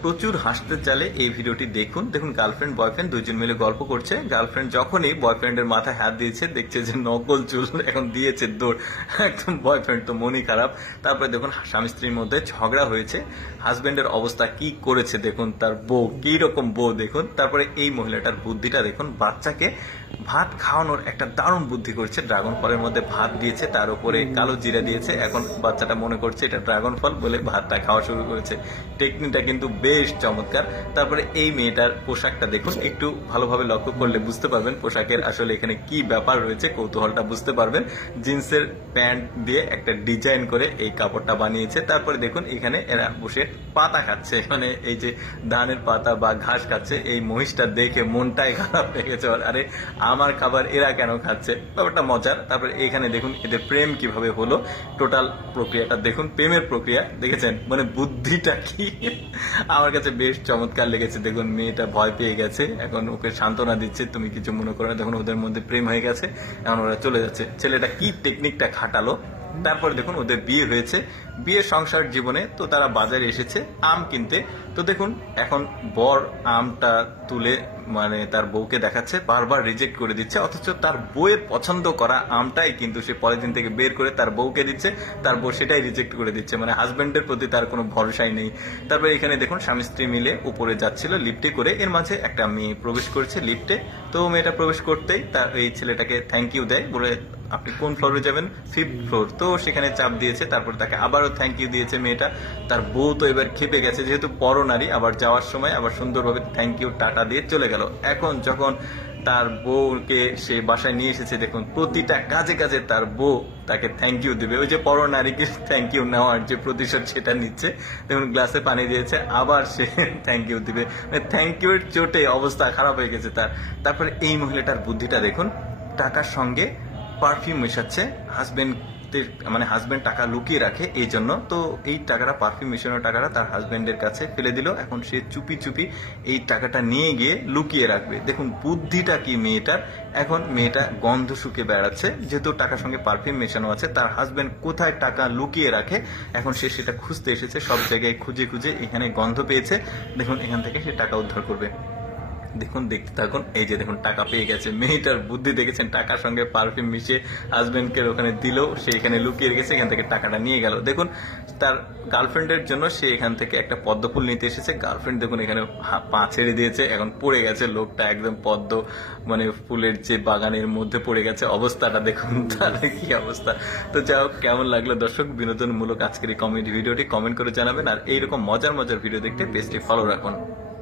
প্রচুর হাসতে চালে এই ভিডিওটি দেখুন। দেখুন গার্লফ্রেন্ড বয়ফ্রেন্ড দুইজন মিলে গল্প করছে। গার্লফ্রেন্ড যখনই বয়ফ্রেন্ডের মাথায় হাত দিয়েছে, দেখছে যে নকল চুল এখন দিয়েছে দৌড়, একদম বয়ফ্রেন্ড তো মনই খারাপ। তারপরে দেখুন স্বামী স্ত্রীর মধ্যে ঝগড়া হয়েছে, হাজবেন্ডের অবস্থা কি করেছে দেখুন, তার বউ কি রকম বউ দেখুন। তারপরে এই মহিলাটার বুদ্ধিটা দেখুন, বাচ্চাকে ভাত খাওয়ানোর একটা দারুণ বুদ্ধি করছে। ড্রাগন ফলের মধ্যে ভাত দিয়েছে, তার উপরে কালো জিরা দিয়েছে, এখন বাচ্চাটা মনে করছে এটা ড্রাগন ফল বলে ভাতটা খাওয়া শুরু করেছে। টেকনিকটা কিন্তু বেশ চমৎকার। তারপরে এই মেয়েটার পোশাকটা দেখুন, একটু ভালোভাবে লক্ষ্য করলে বুঝতে পারবেন পোশাকের আসলে এখানে কি ব্যাপার রয়েছে, কৌতূহলটা বুঝতে পারবেন। জিন্সের প্যান্ট দিয়ে একটা ডিজাইন করে এই কাপড়টা বানিয়েছে। তারপরে দেখুন এখানে এরা বসে পাতা খাচ্ছে, মানে এই যে ধানের পাতা বা ঘাস খাচ্ছে। এই মহিষটা দেখে মনটাই খারাপ হয়ে গেছে, আরে আমার খাবার এরা কেন খাচ্ছে, ব্যাপারটা মজার। তারপরে এখানে দেখুন এদের প্রেম কিভাবে হলো, টোটাল প্রক্রিয়াটা দেখুন, প্রেমের প্রক্রিয়া দেখেছেন, মানে বুদ্ধিটা কি আমার কাছে বেশ চমৎকার লেগেছে। দেখুন মেয়েটা ভয় পেয়ে গেছে, এখন ওকে সান্ত্বনা দিচ্ছে, তুমি কিছু মনে করো না। দেখুন ওদের মধ্যে প্রেম হয়ে গেছে, এখন ওরা চলে যাচ্ছে। ছেলেটা কি টেকনিকটা খাটালো। তারপরে দেখুন ওদের বিয়ে হয়েছে, বিয়ে সংসার জীবনে তো তারা বাজারে এসেছে আম কিনতে। তো দেখুন এখন বর আমটা তুলে মানে তার বউকে দেখাচ্ছে, বারবার রিজেক্ট করে দিচ্ছে, অথচ তার বউয়ের পছন্দ করা আমটাই কিন্তু সে পলিথিন থেকে বের করে তার বউকে দিচ্ছে, তার বউ সেটাই রিজেক্ট করে দিচ্ছে, মানে হাজবেন্ডের প্রতি তার কোনো ভরসাই নেই। তারপরে এখানে দেখুন স্বামী স্ত্রী মিলে উপরে যাচ্ছিল লিফটে করে, এর মাঝে একটা মেয়ে প্রবেশ করেছে লিফটে। তো মেয়েটা প্রবেশ করতেই তার এই ছেলেটাকে থ্যাংক ইউ দেয়, বলে আপনি কোন ফ্লোরে যাবেন, 5th ফ্লোর। তো সেখানে চাপ দিয়েছে, তারপর তাকে আবারও থ্যাংক ইউ দিয়েছে মেয়েটা। তার বউ তো এবার খেপে গেছে, যেহেতু পরনারী, আবার যাওয়ার সময় আবার সুন্দরভাবে থ্যাংক ইউ টাটা দিয়ে চলে গেল। এখন যখন তার বউকে সে বাসায় নিয়ে এসেছে, দেখুন প্রতিটা কাজে কাজে তার বউ তাকে থ্যাংক ইউ দিবে, ওই যে পরনারীকে থ্যাংক ইউ নেওয়ার যে প্রতিশোধ সেটা নিচ্ছে। দেখুন গ্লাসে পানি দিয়েছে, আবার সে থ্যাংক ইউ দিবে, থ্যাংক ইউ এর চোটে অবস্থা খারাপ হয়ে গেছে তার। তারপরে এই মহিলাটার বুদ্ধিটা দেখুন, টাকার সঙ্গে পারফিউম মেশাচ্ছে। মানে হাজবেন্ড টাকা লুকিয়ে রাখে এই জন্য, তো এই টাকাটা পারফিউম মেশানো টাকাটা তার হাজবেন্ডের কাছে ফেলে দিল। এখন সে চুপি চুপি এই টাকাটা নিয়ে গিয়ে লুকিয়ে রাখবে। দেখুন বুদ্ধিটা কি মেয়েটার। এখন মেয়েটা গন্ধ শুকে বেড়াচ্ছে, যেহেতু টাকার সঙ্গে পারফিউম মেশানো আছে, তার হাজবেন্ড কোথায় টাকা লুকিয়ে রাখে এখন সে সেটা খুঁজতে এসেছে, সব জায়গায় খুঁজে খুঁজে এখানে গন্ধ পেয়েছে। দেখুন এখান থেকে সে টাকা উদ্ধার করবে। দেখুন দেখতে থাকুন, এই যে দেখুন টাকা পেয়ে গেছে। মেয়েটার বুদ্ধি দেখেছেন, টাকার সঙ্গে পারফিউম মিশিয়ে হাজবেন্ডকে ওখানে দিল, সে এখানে লুকিয়ে রেখেছে, এখান থেকে টাকাটা নিয়ে গেল। দেখুন তার গার্লফ্রেন্ডের জন্য সে এখান থেকে একটা পদ্ম ফুল নিতে এসেছে, গার্লফ্রেন্ড দেখুন এখানে পা ছেড়ে দিয়েছে, এখন পড়ে গেছে লোকটা একদম পদ্ম মানে ফুলের যে বাগানের মধ্যে পড়ে গেছে। অবস্থাটা দেখুন তাহলে কি অবস্থা। তো যাই হোক, কেমন লাগলো দর্শক বিনোদনমূলক আজকের এই কমেডি ভিডিওটি কমেন্ট করে জানাবেন, আর এইরকম মজার মজার ভিডিও দেখতে পেজটি ফলো রাখুন।